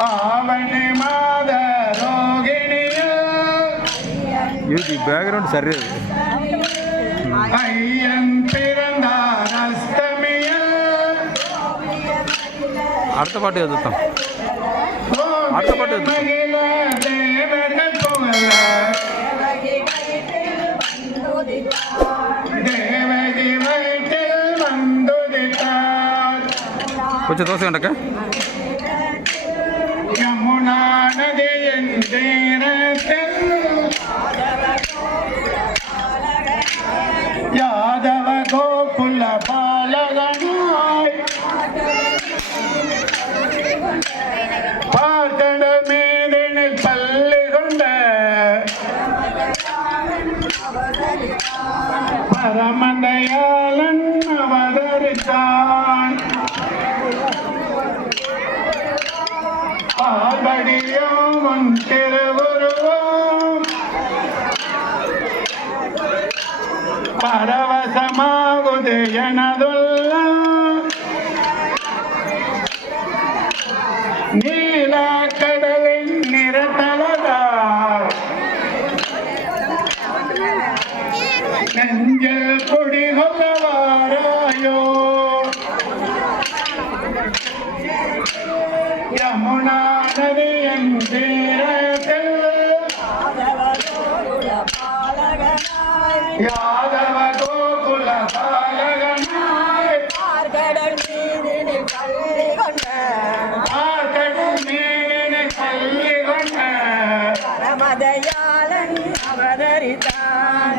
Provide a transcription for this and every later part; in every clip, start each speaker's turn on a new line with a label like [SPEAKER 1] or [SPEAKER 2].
[SPEAKER 1] ஆவணி மாத
[SPEAKER 2] YouTube background சரியாது
[SPEAKER 1] ஐயன் பிறந்தார் அஷ்டமியில்
[SPEAKER 2] அடுத்த பாட்டு எதுத்தான் அடுத்த பாட்டு
[SPEAKER 1] தேவகி வயிற்றில் வந்துதித்தார்
[SPEAKER 2] கொஞ்சம் தோசை கண்டக்க?
[SPEAKER 1] யமுனா நதியின் யாதவ கோகுல பாலகனாய். பார்க்கட மீதினில் பள்ளி கொண்ட பரமதயாளன் அவதரித்தான் பாபடியும் திருவுருவம் பரவசமாகுது எனதுள்ளம் நீல கடலின் நிறத்தலதார் நெஞ்சில் குடிகொள்ளவாராயோ யமுனா நதியின் தீரத்தில் யாதவ கோகுல பாலகனாய்.
[SPEAKER 3] பள்ளி கொண்ட
[SPEAKER 1] பள்ளி கொண்ட
[SPEAKER 3] அவதரித்தான்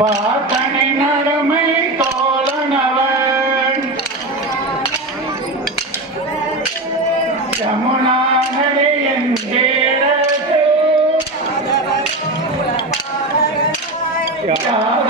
[SPEAKER 1] பார்த்தனை நடுமை தோழனவன் யமுனா நதியின் தீரத்தில் Yeah.